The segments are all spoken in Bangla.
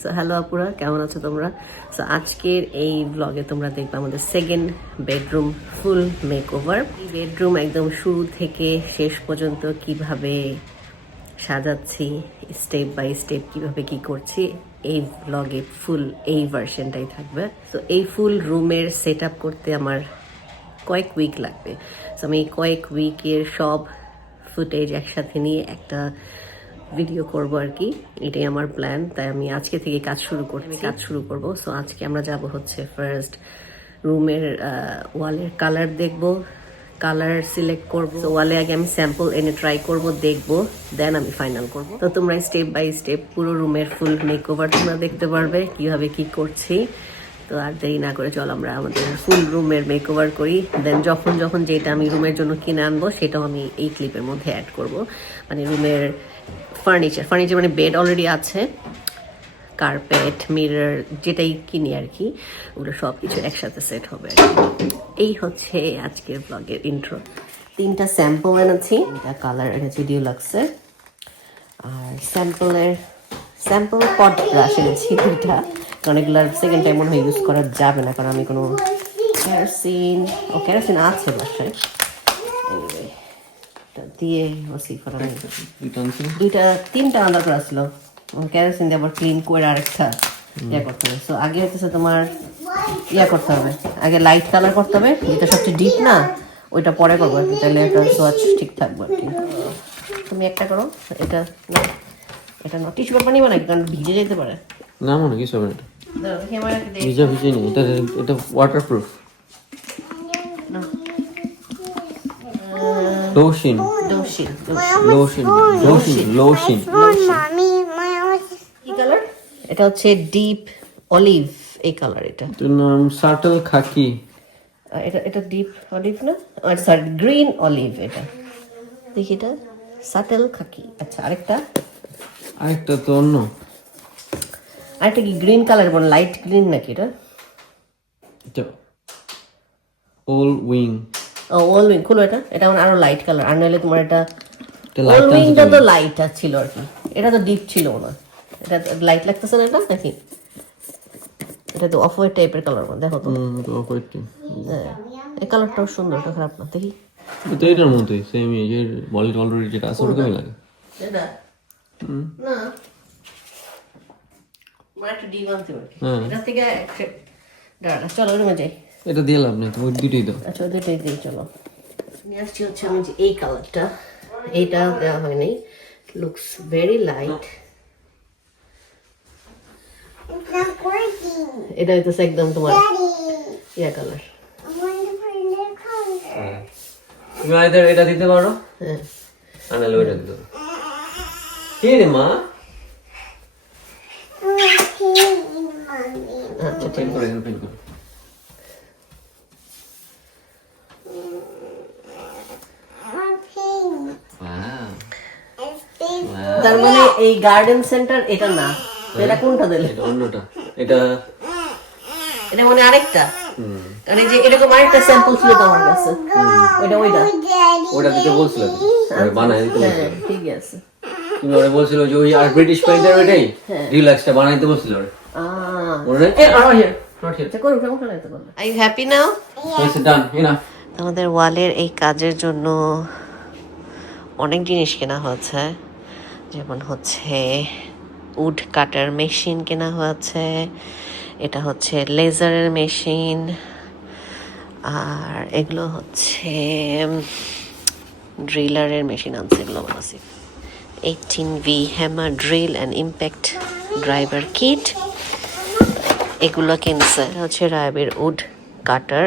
সো হ্যালো আপুরা, কেমন আছো তোমরা? সো আজকের এই ব্লগে তোমরা দেখবে আমাদের সেকেন্ড বেডরুম ফুল মেকওভার। এই বেডরুম একদম শুরু থেকে শেষ পর্যন্ত কিভাবে সাজাচ্ছি, স্টেপ বাই স্টেপ কিভাবে কি করছি, এই ব্লগে ফুল এই ভার্সনটাই থাকবে। তো এই ফুল রুমের সেট আপ করতে আমার কয়েক উইক লাগবে। সো আমি কয়েক উইকের সব ফুটেজ একসাথে নিয়ে একটা ভিডিও করব আর কি, এটাই আমার প্ল্যান। তাই আমি আজকে থেকে কাজ শুরু করব। সো আজকে আমরা যাব হচ্ছে ফার্স্ট রুমের ওয়ালের কালার দেখব, কালার সিলেক্ট করব। তো ওয়ালে আগে আমি স্যাম্পল এনে ট্রাই করব, দেখব, দেন আমি ফাইনাল করব। তো তোমরা স্টেপ বাই স্টেপ পুরো রুমের ফুল মেকওভার তোমরা দেখতে পারবে কিভাবে কি করছি। তো আর দেরি না করে চল আমরা আমাদের ফুল রুমের মেকওভার করি। দেন যখন যেটা আমি রুমের জন্য কিনে আনবো সেটাও আমি এই ক্লিপের মধ্যে অ্যাড করব। মানে রুমের ফার্নিচার মানে বেড অলরেডি আছে, কার্পেট, মিরর, যেটাই কিনি আর কি, ওগুলো সব কিছু একসাথে সেট হবে। এই হচ্ছে আজকের ব্লগের ইন্ট্রো। 3টা স্যাম্পল এনেছি, 3টা কালার এনেছি ডিউলাক্সের, আর স্যাম্পল পট ব্রাশ এনেছি 2টা, কারণ এগুলার সেকেন্ড টাইম মনে হয় ইউজ করা যাবে না, কারণ আমি কোনো কেরোসিন আছে বাসায়। এনিওয়ে দিয়ে তিনটা আলাদা করে আসলো, কেরোসিন দিয়ে আবার ক্লিন করে আরেকটা করতে হবে। সো আগে হচ্ছে তোমার করতে হবে, আগে লাইট কালার করতে হবে, যেটা সবচেয়ে ডিপ না ওইটা পরে করবো আর কি, তাহলে এটা সোয়াচ ঠিক থাকবে আর কি। তুমি একটা করো, এটা না টিস্যু পেপার নিবে নাকি, কারণ ভিজে যেতে পারে। না মনে কিছু হবে না, ভিজে নেই, এটা ওয়াটারপ্রুফ। লোশন কি কালার? এটা হচ্ছে ডিপ অলিভ, এই কালার। এটার নাম সাটল খাকি। এটা ডিপ অলিভ না, সরি গ্রিন অলিভ। এটা দেখি, এটা সাটেল খাকি। আচ্ছা আরেকটা তো অন্য, আরেকটা কি গ্রিন কালার, মানে লাইট গ্রিন নাকি এটা? ওল উইং। ওল উইং, খুলো এটা মানে আরো লাইট কালার। আর নাহলে তোমার এটা ওল উইংটা তো লাইট ছিল আর কি, এটা তো ডিপ ছিল না। এটা লাইট লাগতেছে না এটা নাকি? এটা তো অফ হোয়াইট টাইপের কালার, দেখো তো। Off white. হ্যাঁ, এই কালারটাও সুন্দর, এটা খারাপ না। দেখি তো এটার মতোই সেম, এই যে বলি অলরেডি যেটা আছে ওরকমই লাগে। এটা না মানে একটা ডিপ আনতে পারি এটা থেকে। দাঁড়া, চলো রুমে যাই। এটা দিয়ে লাভ নেই, তুমি দুটোই দাও। আচ্ছা, দুটোই দিই, চলো। নিয়ে আসছি হচ্ছে আমি যে এই কালারটা, এইটা দেওয়া হয় নাই, লুকস ভেরি লাইট। এটা হইতেছে একদম তোমার কালার। তুমি আইদার এটা দিতে পারো, হ্যাঁ, আনালে ওইটা দিতে পারো। কি রে মা? আচ্ছা পেন করে পেন করে। তার মানে এই গার্ডেন সেন্টার এটা না, এটা কোনটা দিলে? অন্যটা, এটা মানে আরেকটা, কারণ এই যে এরকম আরেকটা স্যাম্পল ছিল তো আমার কাছে, ওইটা দিতে বলছিল, বানাই দিতে বলছিল। ঠিক আছে, তুমি ওরে বলছিল যে ওই আর ব্রিটিশ পেইন্টার ওইটাই রিল্যাক্সটা বানাইতে বলছিল ওরে। মনে নেই? Are you happy now? Yes, done. Enough. আমাদের ওয়ালের এই কাজের জন্য অনেক জিনিস কেনা হয়েছে, যেমন হচ্ছে উড কাটার মেশিন কেনা হয়েছে, এটা হচ্ছে লেজারের মেশিন, আর এগুলো হচ্ছে ড্রিলারের মেশিন আনছে, এগুলো বানাচ্ছি। 18V hammer drill and impact driver kit, এগুলো কিনছে। হচ্ছে রায়বের উড কাটার,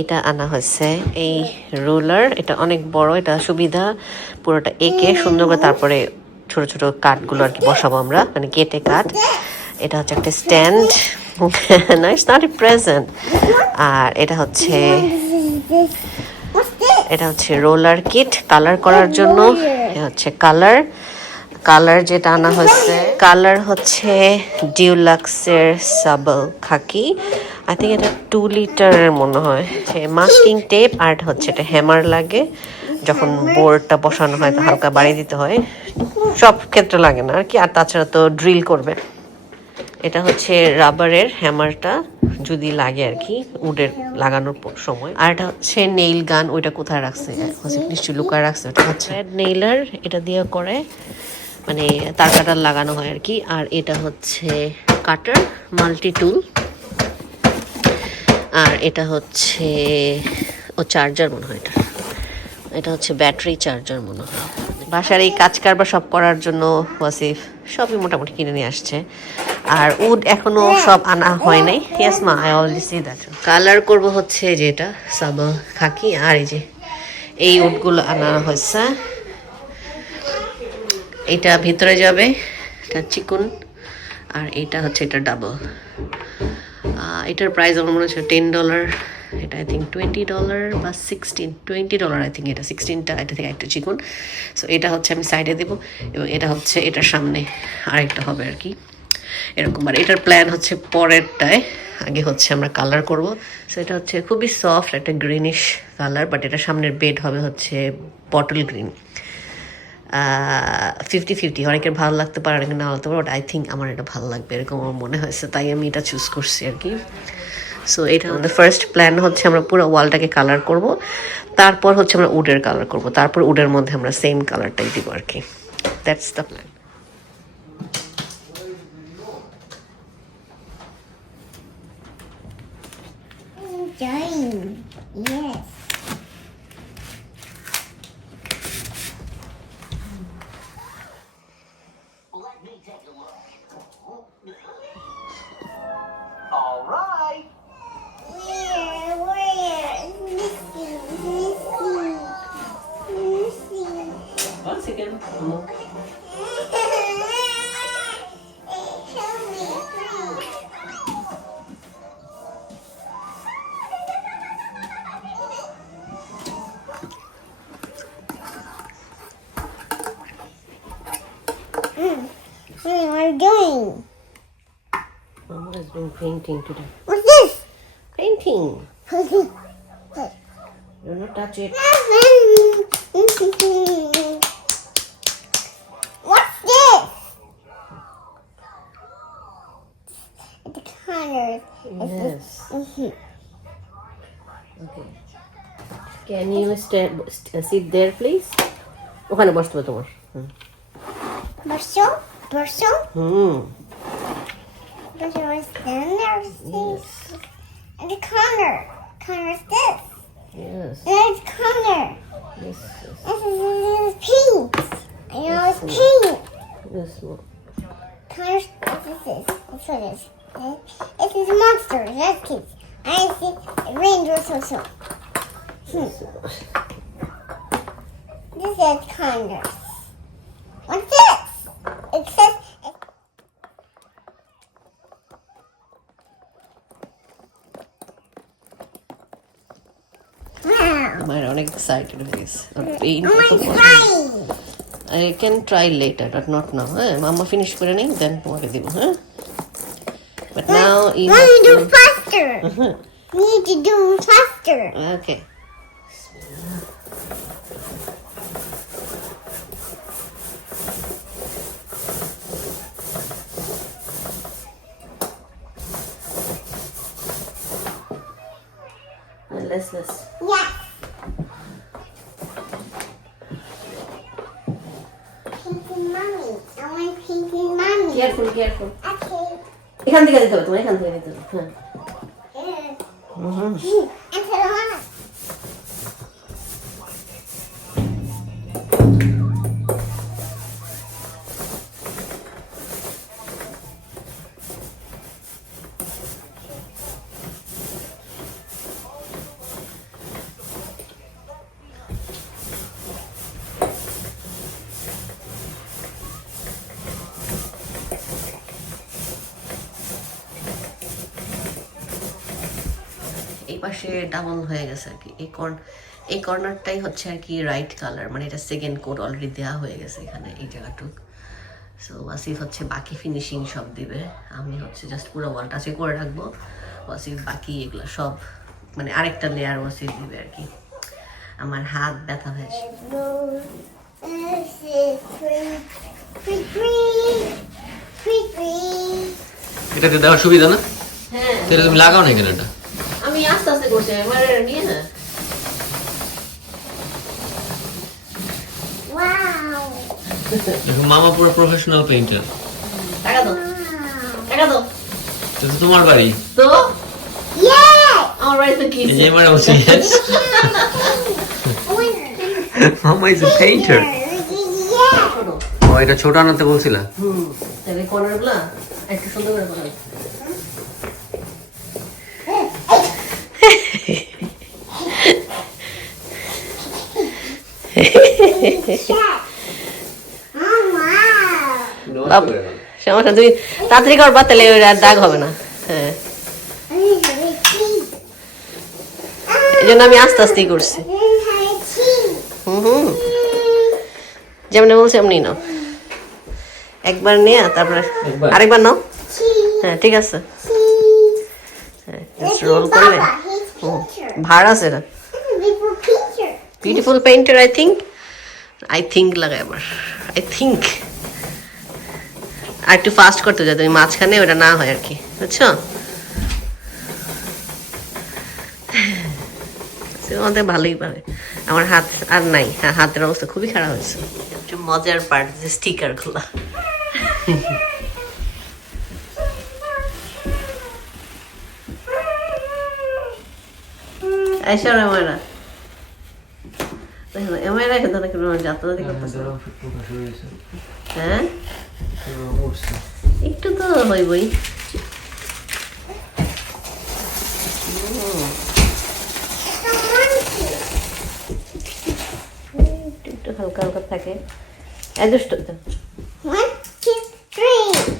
এটা আনা হয়েছে। এই রুলার, এটা অনেক বড়, এটা সুবিধা, পুরোটা এঁকে সুন্দর করে তারপরে ছোট ছোট কাঠগুলো আর কি বসাবো আমরা, মানে কেটে কাঠ। এটা হচ্ছে একটা স্ট্যান্ড, না ইটস নট এ প্রেজেন্ট। আর এটা হচ্ছে রোলার কিট কালার করার জন্য। হচ্ছে কালার যেটা আনা হয়েছে, কালার হচ্ছে ডিউলাক্সের সাবল খাকি, আই থিঙ্ক এটা 2 লিটারের মনে হয়। মাস্কিং টেপ, আর হচ্ছে এটা হ্যামার লাগে, যখন বোর্ডটা বসানো হয় তো হালকা বাড়িয়ে দিতে হয়, সব ক্ষেত্রে লাগে না আর কি। আর তাছাড়া তো ড্রিল করবে, এটা হচ্ছে রাবারের হ্যামারটা, যদি লাগে আর কি উডের লাগানোর সময়। আর এটা হচ্ছে নেইল গান, ওইটা কোথায় রাখছে নিশ্চয়ই লুকায় রাখছে। ওটা হচ্ছে নেইলার, এটা দিয়ে করে মানে তার কাটার লাগানো হয় আর কি। আর এটা হচ্ছে কাটার মাল্টি টুল। আর এটা হচ্ছে চার্জার মনে হয়। এটা হচ্ছে ব্যাটারি চার্জার মনে হয়। বাসার এই কাজ কারবার সব করার জন্য ওয়াসিফ সবই মোটামুটি কিনে নিয়ে আসছে। আর উড এখনো সব আনা হয় নাই। ইয়েস মা, I already see that. Colour করব হচ্ছে যেটা সাবা খাকি, আর এই যে এই উডগুলো আনা হয়েছে। এটা ভিতরে যাবে, এটা চিকুন, আর এটা হচ্ছে এটা ডাবল। এটার প্রাইস আমার মনে হচ্ছে $10। এটা আই থিঙ্ক $20 বা $20 আই থিঙ্ক। এটা 16টা, এটা থেকে একটা চিকুন। সো এটা হচ্ছে আমি সাইডে দেবো, এবং এটা হচ্ছে এটার সামনে আরেকটা হবে আর কি এরকম। আর এটার প্ল্যান হচ্ছে পরেরটায়, আগে হচ্ছে আমরা কালার করব। সো এটা হচ্ছে খুবই সফট একটা গ্রিনিশ কালার, বাট এটা সামনের বেড হবে হচ্ছে বটল গ্রিন। 50-50, অনেকের ভালো লাগতে পারে, অনেকের না লাগতে পারে, বাট আই থিঙ্ক আমার এটা ভালো লাগবে এরকম আমার মনে হয়েছে, তাই আমি এটা চুজ করছি আর কি। সো এটা আমাদের ফার্স্ট প্ল্যান হচ্ছে আমরা পুরো ওয়ালটাকে কালার করব, তারপর হচ্ছে আমরা উডের কালার করব, তারপর উডের মধ্যে আমরা সেম কালারটাই দিব আর কি। That's the plan. Yes. All right. Where? Missy. 1 second. Show me, What are you doing? Mama has been painting today. What's this? Painting. Do not touch it. What's this? The colors. Yes. Okay. Can you sit there, please? ওখানে বসতে হবে তোমার। Burso? Burso? Hmm. Burso is then there's this. And the color. Color's this. Yes. There's color. Yes. This is pink. I know it's pink. Yes. Colors. This is. That's what it is. This is monsters. That's kids. I see rainbows also. This is colors. What's this? It says. Wow. I'm অনেক excited with this. Paint. Trying. I can try later, but not now. হ্যাঁ, মাম্মা finish করে নেই, then তোমাকে দিব, হ্যাঁ? But now you Let have me do to... faster. We need to do faster. Okay. Less. Yes. Painting mommy. I want painting mommy. Careful. Okay. এখান থেকে দিতে হবে, তোমার এখান থেকে দিতে হবে, হ্যাঁ। And put it on. এই পাশে ডাবল হয়ে গেছে আর কি। এই কর্নারটাই হচ্ছে আর কি রাইট কালার, মানে এটা সেকেন্ড কোট অলরেডি দেওয়া হয়ে গেছে এখানে এই জায়গাটুক। সো ওয়াসিফ হচ্ছে বাকি ফিনিশিং সব দিবে, আমি হচ্ছে জাস্ট পুরো ওয়ালটা আছে করে রাখবো। ওয়াসিফ বাকি এগুলো সব মানে আরেকটা লেয়ার ওয়াসিফ দিবে আর কি। আমার হাত ব্যথা হয়েছে। This is green. এটাতে দেওয়ার সুবিধা না? হ্যাঁ তাহলে তুমি লাগাও না কেন এটা? আমি আস্তে আস্তে করছি এবারে নিয়ে না Wow. দেখো মামা পুরো প্রফেশনাল পেইন্টার। টাকা দাও তো তোমার বাড়ি। তো Yeah. আমার বাড়িতে কি এই যে মানে বলছি yes. মামা ইজ এ পেইন্টার। Yeah. ছোট ও এটা ছোট আনাতে বলছিলা? তাহলে কর্নার গুলা একটু সুন্দর করে করা Oh wow. সমস্যা তুমি তাড়াতাড়ি করবা তাহলে ওই আর দাগ হবে না হ্যাঁ This is really cheap. এই জন্য আমি আস্তে আস্তেই করছি This is really cheap. যেমন বলছি এমনি নাও একবার নিয়ে তারপরে একবার? আরেকবার নাও Cheap. হ্যাঁ ঠিক আছে Cheap. হ্যাঁ Look রোল at করলে Papa. His picture. ভার আছে না This is a beautiful picture. Beautiful painter I think লাগাই আবার আই থিঙ্ক আর একটু ফাস্ট করতে যাও তুমি মাঝখানে ওটা না হয় আর কি বুঝছো আমাদের ভালোই পারে আমার হাত আর নাই হ্যাঁ হাতের অবস্থা খুবই খারাপ হয়েছে একটু মজার পার্ট যে স্টিকার গুলা আইসা এমআইরা দেখো এমআইরা কিন্তু নাকি যাত্রাদি করতেছে হ্যাঁ একটু তো হইবই একটু হালকা হালকা থাকে অ্যাডজাস্ট করতে 1, 2, 3.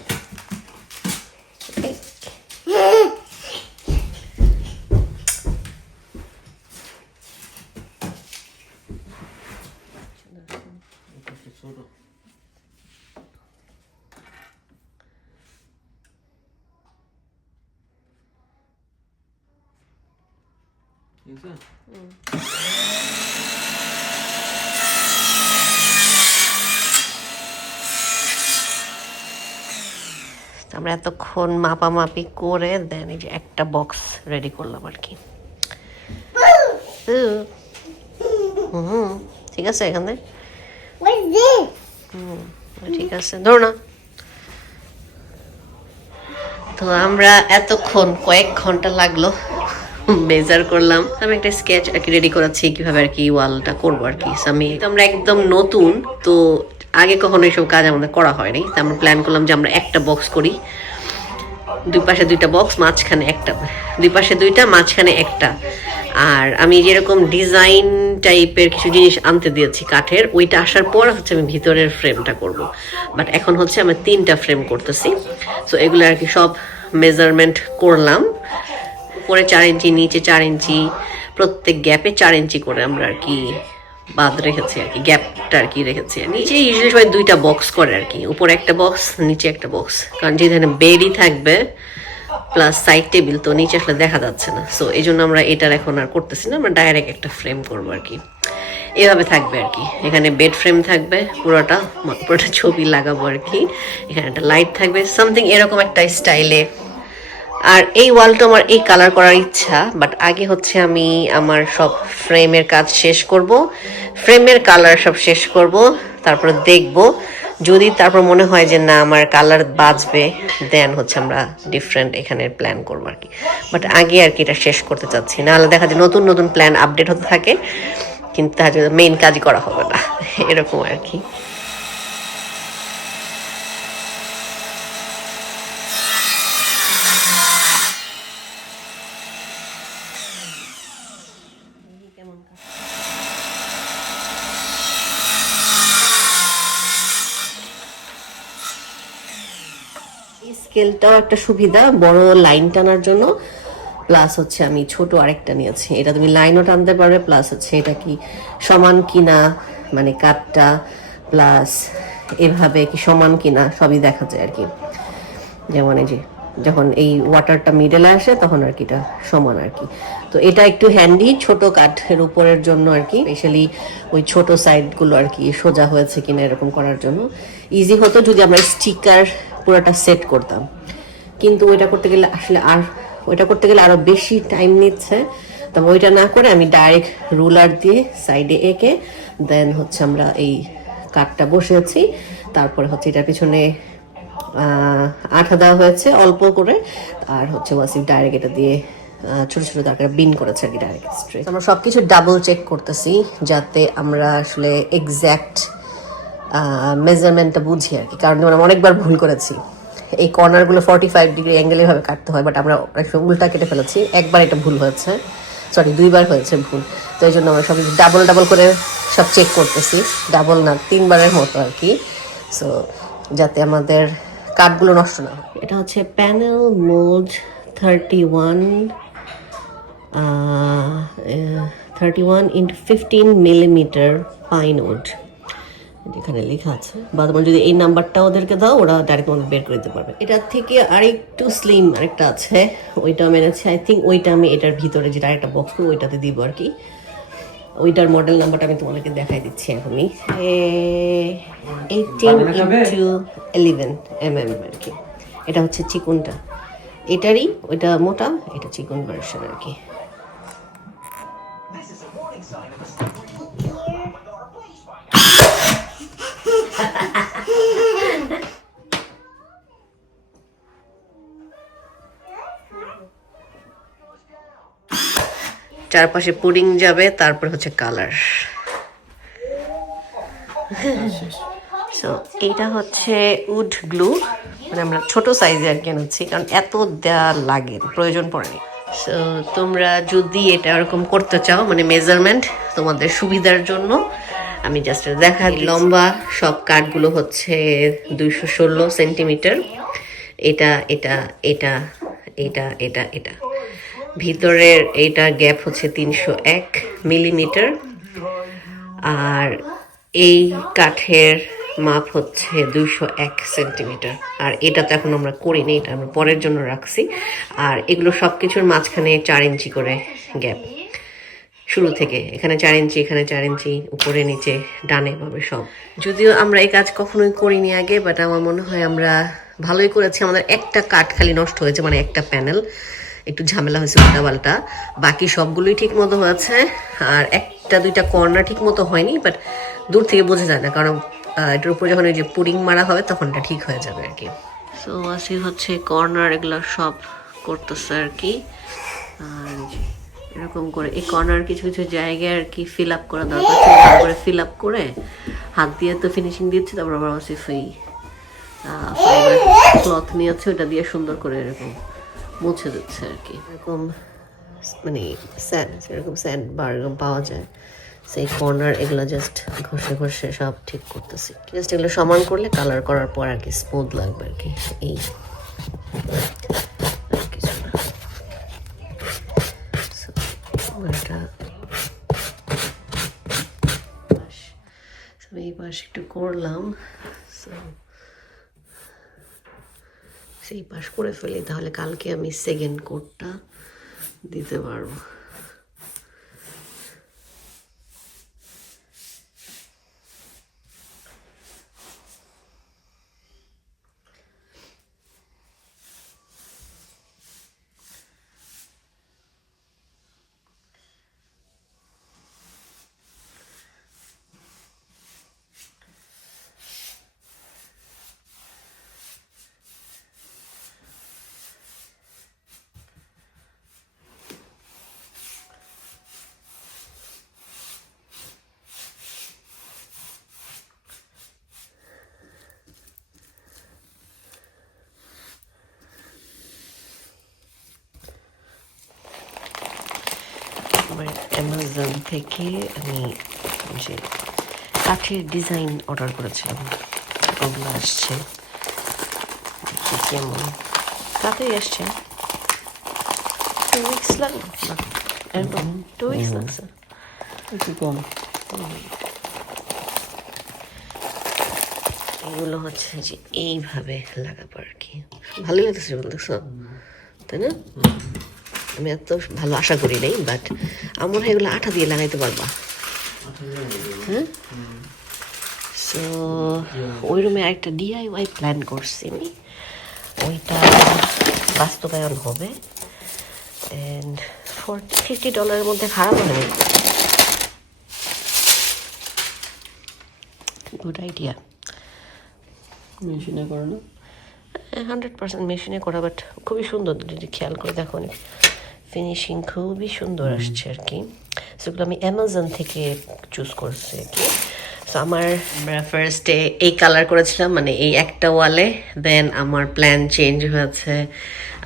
আমরা এতক্ষণ মাপামাপি করে দেন এই যে একটা বক্স রেডি করলাম আর কি ঠিক আছে এখানে What is this? ঠিক আছে ধরো না তো আমরা এতক্ষণ কয়েক ঘন্টা লাগলো মেজার করলাম আমি একটা স্কেচ আর কি রেডি করাচ্ছি কিভাবে আর কি ওয়ালটা করবো আর কি আমি তো আমরা একদম নতুন তো আগে কখনো এইসব কাজ আমাদের করা হয়নি তো আমরা প্ল্যান করলাম যে আমরা একটা বক্স করি দুই পাশে দুইটা বক্স মাঝখানে একটা দুই পাশে দুইটা মাঝখানে একটা আর আমি যেরকম ডিজাইন টাইপের কিছু জিনিস আনতে দিয়েছি কাঠের ওইটা আসার পর হচ্ছে আমি ভিতরের ফ্রেমটা করব বাট এখন হচ্ছে আমি 3টা ফ্রেম করতেছি সো এগুলো আর কি সব মেজারমেন্ট করলাম উপরে 4 ইঞ্চি নিচে 4 ইঞ্চি প্রত্যেক গ্যাপে 4 ইঞ্চি করে আমরা আর কি বাদ রেখেছি আর কি গ্যাপটা আর কি রেখেছি নিচে ইউজুয়ালি সবাই 2টা বক্স করে আর কি উপরে একটা বক্স নিচে একটা বক্স কারণ যেখানে বেডই থাকবে প্লাস সাইড টেবিল তো নিচে আসলে দেখা যাচ্ছে না সো এই জন্য আমরা এটার এখন আর করতেছি না আমরা ডাইরেক্ট একটা ফ্রেম করবো আর কি এভাবে থাকবে আর কি এখানে বেড ফ্রেম থাকবে পুরোটা ছবি লাগাবো আর কি এখানে একটা লাইট থাকবে সামথিং এরকম একটা স্টাইলে আর এই ওয়ালটা আমার এই কালার করার ইচ্ছা বাট আগে হচ্ছে আমি আমার সব ফ্রেমের কাজ শেষ করব ফ্রেমের কালার সব শেষ করব তারপরে দেখব যদি তারপর মনে হয় যে না আমার কালার বাজবে দেন হচ্ছে আমরা ডিফারেন্ট এখানে প্ল্যান করবো আর কি বাট আগে আর কি এটা শেষ করতে চাচ্ছি নাহলে দেখা যায় নতুন নতুন প্ল্যান আপডেট হতে থাকে কিন্তু তার মেইন কাজই করা হবে না এরকম আর কি স্কেলটাও একটা সুবিধা বড় লাইন টানার জন্য প্লাস হচ্ছে আমি ছোট আরেকটা নিয়েছি এটা তুমি লাইনও টানতে পারবে প্লাস হচ্ছে এটা কি সমান কিনা মানে কাটটা প্লাস এভাবে কি সমান কিনা সবই দেখা যায় আর কি যেমন এই যে যখন এই ওয়াটারটা মিডলে আসে তখন আর কি এটা সমান আর কি তো এটা একটু হ্যান্ডি ছোট কাঠের উপরের জন্য আর কি স্পেশালি ওই ছোট সাইডগুলো আর কি সোজা হয়েছে কিনা এরকম করার জন্য ইজি হতো যদি আমরা স্টিকার পুরোটা সেট করতাম কিন্তু ওইটা করতে গেলে আসলে আরো বেশি টাইম নিচ্ছে। তবে ওইটা না করে আমি ডাইরেক্ট রুলার দিয়ে সাইডে এঁকে দেন হচ্ছে আমরা এই কাঠটা বসিয়েছি। তারপরে হচ্ছে এটার পিছনে আঠা দেওয়া হয়েছে অল্প করে, আর হচ্ছে ওয়াসিফ ডাইরেক্ট এটা দিয়ে ছোট ছোট আকারে বিন করেছে আর কি ডাইরেক্ট স্ট্রেট। আমরা সবকিছু ডাবল চেক করতেছি যাতে আমরা আসলে এক্স্যাক্ট মেজারমেন্টটা বুঝি আর কি, কারণ আমরা অনেকবার ভুল করেছি। এই কর্নারগুলো 45 ডিগ্রি অ্যাঙ্গেলে ভাবে কাটতে হয়, বাট আমরা উল্টা কেটে ফেলেছি। একবার এটা ভুল হয়েছে, সরি 2বার হয়েছে ভুল। তো এই জন্য আমরা সব ডাবল করে সব চেক করতেছি, ডাবল না 3বারের মতো আর কি, সো যাতে আমাদের কাঠগুলো নষ্ট না হয়। এটা হচ্ছে panel mould 31x15 millimetre pine wood, এখানে লেখা আছে। বা তোমার যদি এই নাম্বারটা ওদেরকে দাও, ওরা ডাইরেক্ট তোমাকে বের করে দিতে পারবে। এটার থেকে আরেকটু স্লিম আরেকটা আছে, ওইটা মেনেছে। আই থিঙ্ক ওইটা আমি এটার ভিতরে যেটা একটা বক্স করে ওইটাতে দিব আর কি। ওইটার মডেল নাম্বারটা আমি তোমাদেরকে দেখাই দিচ্ছি এখনই। 18x11 mm আর কি। এটা হচ্ছে চিকুনটা, এটারই ওইটা মোটা, এটা চিকুন ভার্সন আর কি। This is a warning sign of a slippery চারপাশে পুডিং যাবে, তারপর হচ্ছে কালার। সো এইটা হচ্ছে উড গ্লু, মানে আমরা ছোট সাইজে আর কি এনেছি, কারণ এত দেওয়া লাগে প্রয়োজন পড়েনি। সো তোমরা যদি এটা এরকম করতে চাও, মানে মেজারমেন্ট তোমাদের সুবিধার জন্য আমি জাস্ট দেখাই। লম্বা সব কাঠগুলো হচ্ছে 216 সেন্টিমিটার। এটা এটা এটা এটা এটা এটা ভিতরের এইটা গ্যাপ হচ্ছে 301 মিলিমিটার, আর এই কাঠের মাপ হচ্ছে 201 সেন্টিমিটার। আর এটা তো এখন আমরা করিনি, এটা আমরা পরের জন্য রাখছি। আর এগুলো সব কিছুর মাঝখানে 4 ইঞ্চি করে গ্যাপ শুরু থেকে, এখানে 4 ইঞ্চি, এখানে 4 ইঞ্চি, উপরে নিচে ডানে ভাবে সব। যদিও আমরা এই কাজ কখনোই করিনি আগে, বাট আমার মনে হয় আমরা ভালোই করেছি। আমাদের একটা কাঠ খালি নষ্ট হয়েছে, মানে একটা প্যানেল একটু ঝামেলা হয়েছে উল্টাপাল্টা, বাকি সবগুলোই ঠিক মতো হয়েছে। আর 1-2টা কর্নার ঠিক মতো হয়নি, বাট দূর থেকে বোঝা যায় না, কারণ এটার উপরে যখন ওই যে পুডিং মারা হবে তখন এটা ঠিক হয়ে যাবে আর কি। সো আসি হচ্ছে কর্নার এগুলো সব করতেছে আর কি। আর এরকম করে এই কর্নার কিছু কিছু জায়গায় আর কি ফিল আপ করা দরকার ছিল, তারপরে ফিল আপ করে হাত দিয়ে তো ফিনিশিং দিচ্ছি। তারপর আবার আসিফ ওই ফাইবার ক্লথ নিয়েছে, ওটা দিয়ে সুন্দর করে এরকম মুছে দিচ্ছে আর কি। এরকম মানে এরকম স্যান্ড বার এরকম পাওয়া যায়, সেই কর্নার এগুলো জাস্ট ঘষে ঘষে সব ঠিক করতেছি। জাস্ট এগুলো সমান করলে কালার করার পর আর কি স্মুথ লাগবে আর কি। এই কিছু না, এটা এই পাশ একটু করলাম, সেই পাশ করে ফেলি, তাহলে কালকে আমি সেকেন্ড কোটটা দিতে পারবো। অ্যামাজন থেকে আমি যে কাঠের ডিজাইন অর্ডার করেছিলাম, ওগুলো আসছে, দেখি কেমন। তাতেই আসছে, 2 উইকস লাগলো না, এরকম 2 উইকস লাগছে একটু কম। এগুলো হচ্ছে যে এইভাবে লাগাবো আর কি, ভালোই লাগতেছে দেখছো, তাই না? আমি এত ভালো আশা করি নাই, বাট আমার এগুলো আঠা দিয়ে লাগাইতে পারবা। হ্যাঁ, সো ওই রুমে আরেকটা DIY প্ল্যান করছি আমি, ওইটা বাস্তবায়ন হবে। অ্যান্ড $50 মধ্যে খারাপ হয়নি। Good idea. মেশিনে করো না? 100% মেশিনে করা, বাট খুবই সুন্দর যদি খেয়াল করে দেখো, অনেক ফিনিশিং খুবই সুন্দর আসছে আর কি। সেগুলো আমি অ্যামাজন থেকে চুজ করছি আর কি। সো আমরা ফার্স্টে এই কালার করেছিলাম, মানে এই একটা ওয়ালে, দেন আমার প্ল্যান চেঞ্জ হয়েছে,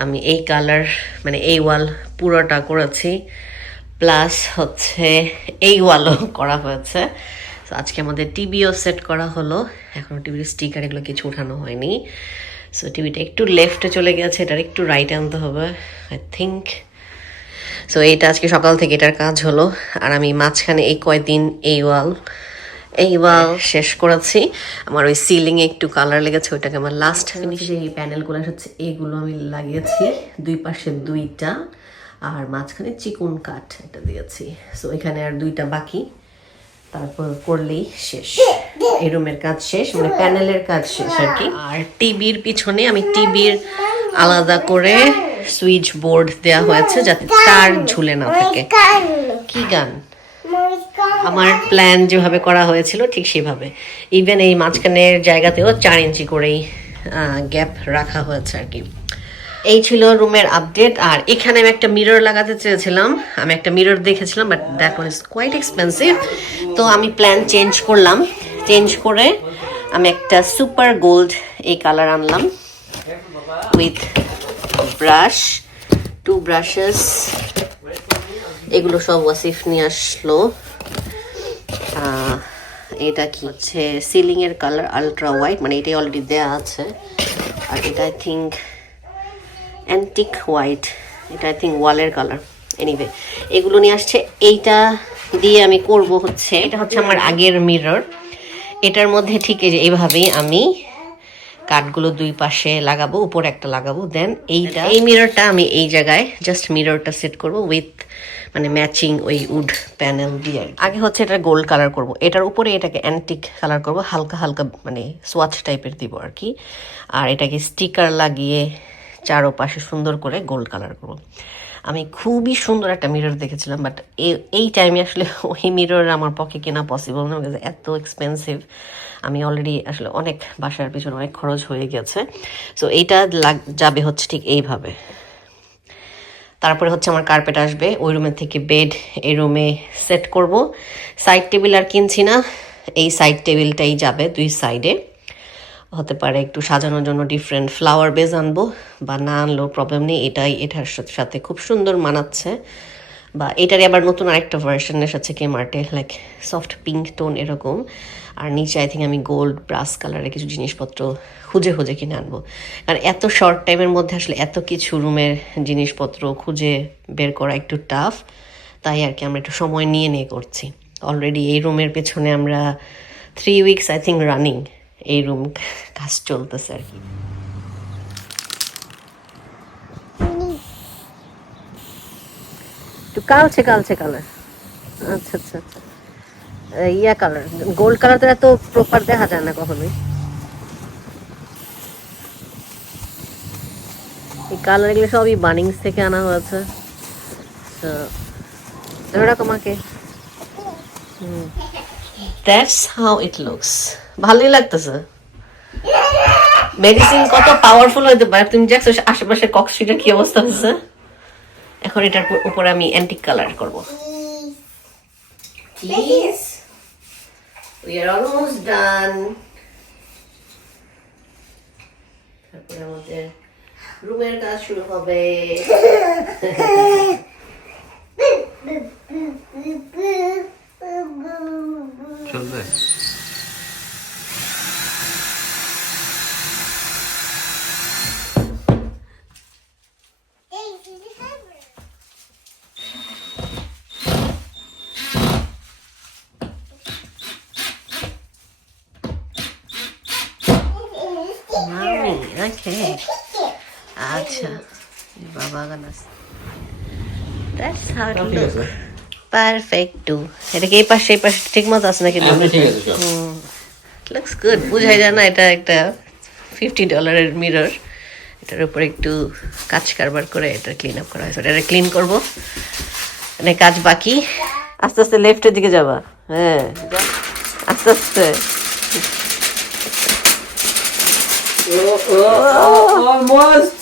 আমি এই কালার মানে এই ওয়াল পুরোটা করেছি, প্লাস হচ্ছে এই ওয়ালও করা হয়েছে। তো আজকে আমাদের টিভিও সেট করা হলো, এখনও টিভির স্টিকার এগুলো কিছু উঠানো হয়নি। সো টিভিটা একটু লেফটে চলে গেছে, এটার একটু রাইটে আনতে হবে আই থিঙ্ক। সো এইটা আজকে সকাল থেকে এটার কাজ হলো, আর আমি মাঝখানে এই কয়দিন এই ওয়াল শেষ করেছি। আমার ওই সিলিংয়ে একটু কালার লেগেছে, ওইটাকে আমার লাস্ট ফিনিশে এই প্যানেলগুলো হচ্ছে এইগুলো আমি লাগিয়েছি, দুই পাশে দুইটা, আর মাঝখানে চিকন কাঠ এটা দিয়েছি। সো এখানে আর দুইটা বাকি, তারপর করলেই শেষ, এই রুমের কাজ শেষ, মানে প্যানেলের কাজ শেষ আর কি। আর টিভির পিছনে আমি টিভির আলাদা করে সুইচ বোর্ড দেওয়া হয়েছে যাতে তার ঝুলে না থাকে। কি গান? আমার প্ল্যান যেভাবে করা হয়েছিল ঠিক সেভাবে, ইভেন এই মাঝখানের জায়গাতেও 4 ইঞ্চি করেই গ্যাপ রাখা হয়েছে আর কি। এই ছিল রুমের আপডেট। আর এখানে আমি একটা মিরর লাগাতে চেয়েছিলাম, আমি একটা মিরর দেখেছিলাম, but that one is quite expensive. তো আমি প্ল্যান চেঞ্জ করলাম, চেঞ্জ করে আমি একটা সুপার গোল্ড এই কালার আনলাম উইথ ব্রাশ, 2 ব্রাশেস, এগুলো সব ওয়াসিফ নিয়ে আসলো। এটা কি হচ্ছে সিলিং এর কালার আলট্রা হোয়াইট, মানে এটাই অলরেডি দেওয়া আছে। আর এটা আই থিঙ্ক অ্যান্টিক হোয়াইট, এটা আই থিঙ্ক ওয়ালের কালার। এনিওয়ে এগুলো নিয়ে আসছে, এইটা দিয়ে আমি করব হচ্ছে, এটা হচ্ছে আমার আগের মিরর, এটার মধ্যে ঠিক এইভাবেই আমি কাঠগুলো দুই পাশে লাগাবো, উপরে একটা লাগাবো, দেন এই মিররটা আমি এই জায়গায় জাস্ট মিররটা সেট করব উইথ মানে ম্যাচিং ওই উড প্যানেল দিয়ে। আগে হচ্ছে এটা গোল্ড কালার করব, এটার উপরে এটাকে অ্যান্টিক কালার করব, হালকা হালকা মানে সোয়াচ টাইপের দিব আর কি। আর এটাকে স্টিকার লাগিয়ে চারোপাশে সুন্দর করে গোল্ড কালার করব। আমি খুবই সুন্দর একটা মিরর দেখেছিলাম, বাট এই টাইমে আসলে ওই মিরর আমার পক্ষে কেনা পসিবল না, বিকজ এত এক্সপেন্সিভ। আমি অলরেডি আসলে অনেক বাসার পিছনে অনেক খরচ হয়ে গেছে। সো এইটা যাবে হচ্ছে ঠিক এইভাবে। তারপরে হচ্ছে আমার কার্পেট আসবে, ওই রুমের থেকে বেড এই রুমে সেট করব। সাইড টেবিল আর কিনছি না, এই সাইড টেবিলটাই যাবে দুই সাইডে। হতে পারে একটু সাজানোর জন্য ডিফারেন্ট ফ্লাওয়ার বেজ আনবো, বা না আনলেও প্রবলেম নেই, এটার সাথে খুব সুন্দর মানাচ্ছে। বা এটারই আবার নতুন আরেকটা ভার্সন এসেছে কেমার্টে, লাইক সফট পিঙ্ক টোন এরকম। আর নিচে আই থিঙ্ক আমি গোল্ড ব্রাশ কালারের কিছু জিনিসপত্র খুঁজে কিনে আনবো, কারণ এত শর্ট টাইমের মধ্যে আসলে এত কিছু রুমের জিনিসপত্র খুঁজে বের করা একটু টাফ, তাই আর কি আমরা একটু সময় নিয়ে করছি। অলরেডি এই রুমের পেছনে আমরা 3 উইকস আই থিঙ্ক রানিং এই রুম কাজ চলতেছে আর কি। একটু কালচে কালার, আচ্ছা আচ্ছা আচ্ছা, ইয়া কালার, গোল্ড কালার তো এত প্রপার দেখা যায় না কখনোই। এই কালার এগুলো সবই বানিংস থেকে আনা হয়েছে। ধরে রাখো মাকে। That's how it looks. ভালোই লাগতেছে। মেডিসিন কত পাওয়ারফুল হইতে পারে, তুমি দেখছো আশেপাশে কক্সট্রিটের কি অবস্থা হচ্ছে। এখন এটার উপরে আমি অ্যান্টিক কালার করব। Please, we are almost done. তারপরে আমাদের রুমের কাজ শুরু হবে। চলবে। Okay. আচ্ছা বাবা ganache, that's how it look. Perfect. এটা কি এই পাশে ঠিক মতো আছে নাকি? ঠিক আছে সব। Looks good. বুঝাই যায় না এটা একটা $50 মিরর, এটার উপরে একটু কাজ কারবার করে এটা ক্লিন আপ করা হয়েছে, এটা ক্লিন করবো, মানে কাজ বাকি। আস্তে আস্তে লেফটের দিকে যাবা, হ্যাঁ আস্তে আস্তে। Almost.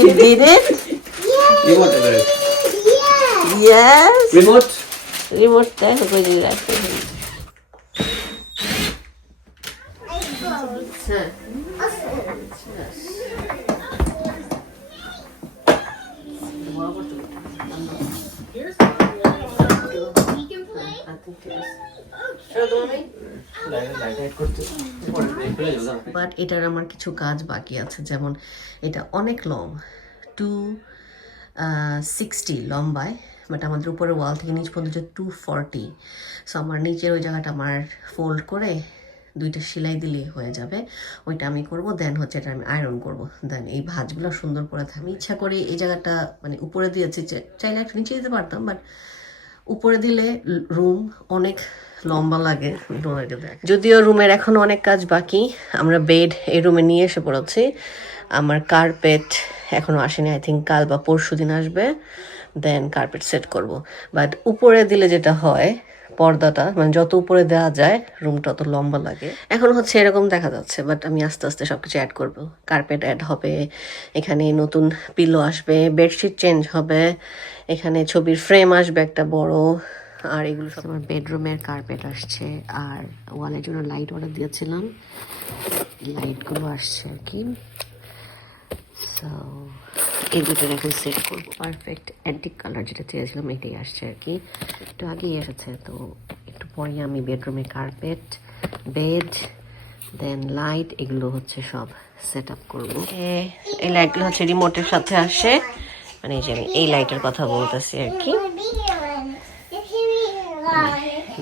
You did it? Remote ever. Yes. Remote. Remote দেখো কই দিয়ে রাখতে হবে। হ্যাঁ বাট এটার আমার কিছু কাজ বাকি আছে, যেমন এটা অনেক লং, 260 লম্বায়, বাট আমাদের উপরে ওয়াল থেকে নিচ পর্যন্ত 240। সো আমার নিচের ওই জায়গাটা আমার ফোল্ড করে 2টা সেলাই দিলেই হয়ে যাবে, ওইটা আমি করব। দেন হচ্ছে এটা আমি আয়রন করব, দেন এই ভাঁজগুলো সুন্দর করে আমি ইচ্ছা করে এই জায়গাটা মানে উপরে দিয়েছি, চাইলে একটা নিচে দিতে পারতাম, বাট উপরে দিলে রুম অনেক লম্বা লাগে। যদিও রুমের এখনো অনেক কাজ বাকি, আমরা বেড এই রুমে নিয়ে এসে পড়েছি, আমার কার্পেট এখনো আসেনি, আই থিঙ্ক কাল বা পরশু দিন আসবে, দেন কার্পেট সেট করব। বাট উপরে দিলে যেটা হয় পর্দাটা মানে যত উপরে দেওয়া যায় রুমটা তত লম্বা লাগে। এখন হচ্ছে এরকম দেখা যাচ্ছে, বাট আমি আস্তে আস্তে সবকিছু অ্যাড করব। কার্পেট অ্যাড হবে, এখানে নতুন পিলো আসবে, বেডশিট চেঞ্জ হবে, এখানে ছবির ফ্রেম আসবে একটা বড়, আর এগুলো সব আমার বেডরুমের কার্পেট আসছে। আর ওয়ালের জন্য লাইট অর্ডার দিয়েছিলাম, লাইটগুলো আসছে আর কি। সো এই দুটোর এখন সেট করবো। পারফেক্ট অ্যান্টিক কালার যেটা চেয়েছিলাম এটাই আসছে আর কি, একটু আগেই এসেছে। তো একটু পরে আমি বেডরুমের কার্পেট, বেড, দেন লাইট এগুলো হচ্ছে সব সেট আপ করবো। এই লাইটগুলো হচ্ছে রিমোটের সাথে আসে, মানে যে আমি এই লাইটের কথা বলতেছি আর কি,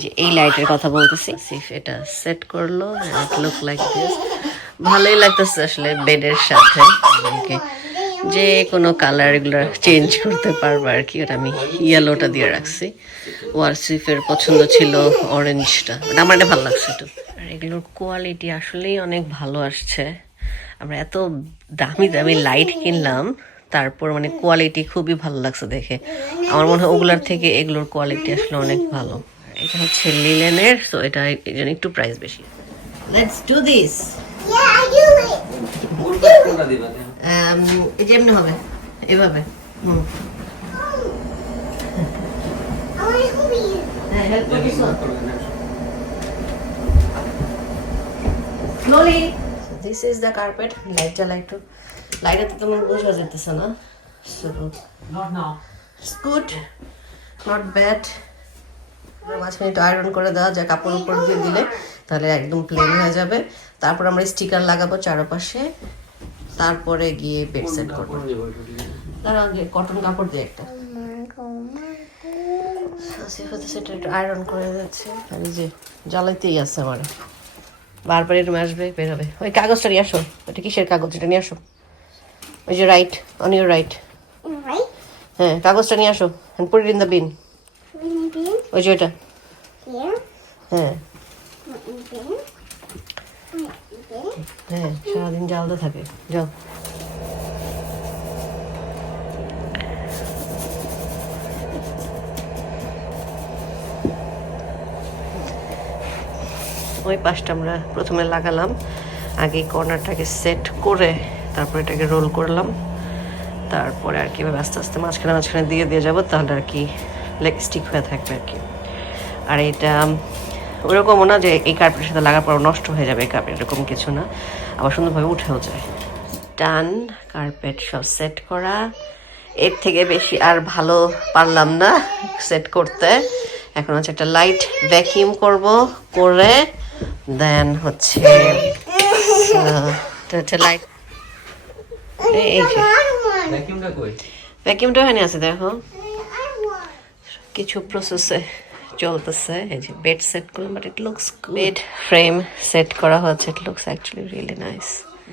যে এই লাইটের কথা বলতেছি। এটা সেট করলো, লুক লাইক দিস, ভালোই লাগতেছে আসলে বেডের সাথে। যে কোনো কালার এগুলো চেঞ্জ করতে পারবো আর কি। ওটা আমি ইয়েলোটা দিয়ে রাখছি, ওয়ারসিফের পছন্দ ছিল অরেঞ্জটা, ওটা আমার এটা ভালো লাগছে একটু। আর এগুলোর কোয়ালিটি আসলেই অনেক ভালো আসছে। আমরা এত দামি দামি লাইট কিনলাম, তারপর মানে কোয়ালিটি খুবই ভালো লাগছে দেখে। আমার মনে হয় ওগুলার থেকে এগুলোর কোয়ালিটি আসলে অনেক ভালো। এটা হচ্ছে লিলেনের, তো এটা এই জন্য একটু প্রাইস বেশি। Let's do this. Yeah, I do it. এই যে এমনি হবে, এভাবে। I want to help you. হ্যাঁ হেল্প করতেছ slowly. This is the carpet. Light জ্বালা একটু, লাইটে তো তোমার বোঝা যেতেছে না। So Not now. It's good, not bad. মাঝখানে একটু আয়রন করে দেওয়া যায়, কাপড় উপর দিয়ে দিলে তাহলে একদম প্লেন হয়ে যাবে। তারপর আমরা স্টিকার লাগাবো চারপাশে, তারপরে গিয়ে বেড সেট করবো। তার আগে কটন কাপড় দিয়ে একটা সেটা একটু আয়রন করে যাচ্ছে। আর এই যে জ্বালাইতেই আছে আমার, বারবার এরকম আসবে বের হবে। ওই কাগজটা নিয়ে আসো, ওটা কিসের কাগজ, এটা নিয়ে আসো। ওই যে right, on your right. Right? হ্যাঁ কাগজটা নিয়ে আসো, and put it in the bin। ওই যে ওইটা, Here. হ্যাঁ Bin. হ্যাঁ সারাদিন জ্বালতে থাকে, যাও। ওই পাশটা আমরা প্রথমে লাগালাম, আগে কর্নারটাকে সেট করে তারপর এটাকে রোল করলাম, তারপরে আর কি আস্তে আস্তে মাঝখানে মাঝখানে দিয়ে দিয়ে যাবো, তাহলে আর কি লেগ স্টিক হয়ে থাকবে আর কি। আর এটা ওরকমও না যে এই কার্পেটের সাথে লাগার পর নষ্ট হয়ে যাবে, এই কার্পেট এরকম কিছু না, আবার সুন্দরভাবে উঠেও যায়। ডান, কার্পেট সব সেট করা। এর থেকে বেশি আর ভালো পারলাম না সেট করতে। এখন হচ্ছে একটা লাইট ভ্যাকিউম করব, করে দেন হচ্ছে লাইট, এই যে Vacuumটা কই? ভ্যাকিউমটা ওখানে আছে দেখো, কিছু প্রসেসে চলতেছে। এই যে বেড সেট করলাম, but it looks good. Bed frame set করা হচ্ছে, it looks actually really nice.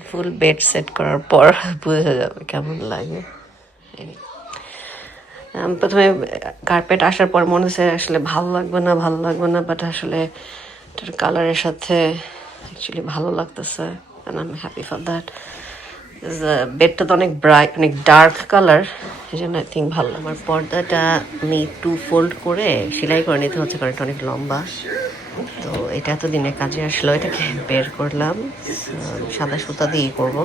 Full bed set করার পর বোঝা যাবে কেমন লাগে। প্রথমে কার্পেট আসার পর মনে হচ্ছে আসলে ভালো লাগবে না, বাট আসলে এটার কালারের সাথে অ্যাকচুয়ালি ভালো লাগতেছে and I'm happy for that. বেডটা তো অনেক ব্রাইট, অনেক ডার্ক কালার, এই জন্য আই থিঙ্ক ভালো। আমার পর্দাটা আমি 2 ফোল্ড করে সেলাই করে নিতে হচ্ছে, কারণ এটা অনেক লম্বা। তো এটা এতদিনে কাজে আসলো, এটাকে বের করলাম, সাদা সুতা দিয়ে করবো।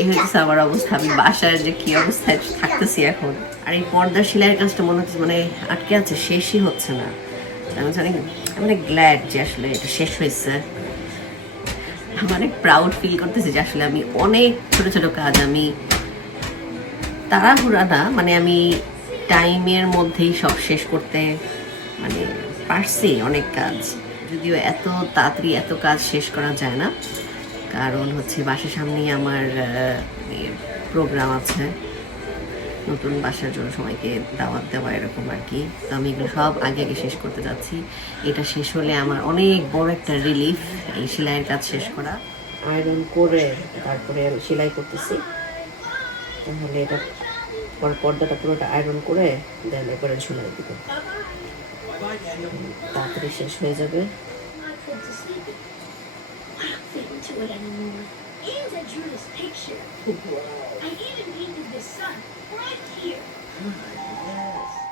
এই হচ্ছে আমার অবস্থা, আমি বাসায় যে কি অবস্থায় থাকতেছি এখন। আর এই পর্দার সেলাইয়ের কাজটা মনে হচ্ছে মানে আটকে আছে, শেষই হচ্ছে না। আমি অনেক গ্ল্যাড যে আসলে এটা শেষ হয়েছে। আমি অনেক প্রাউড ফিল করতেছি যে আসলে আমি অনেক ছোট ছোট কাজ আমি তাড়াহুড়া না, মানে আমি টাইমের মধ্যেই সব শেষ করতে মানে পারছি অনেক কাজ। যদিও এত তাড়াতাড়ি এত কাজ শেষ করা যায় না, কারণ হচ্ছে বাসার সামনেই আমার প্রোগ্রাম আছে, নতুন বাসার জন্য সবাইকে দাওয়াত দেওয়া এরকম আর কি। তো আমি এগুলো সব আগে আগে শেষ করতে যাচ্ছি। এটা শেষ হলে আমার অনেক বড় একটা রিলিফ, এই সেলাইয়ের কাজ শেষ করা। আয়রন করে তারপরে আমি সেলাই করতেছি, তাহলে এটা পর্দাটা পুরোটা আয়রন করে দেন এরপরে ঝুলাই দিব, তাড়াতাড়ি শেষ হয়ে যাবে। To it anymore. And I drew this picture. I even painted the sun right here. Yes.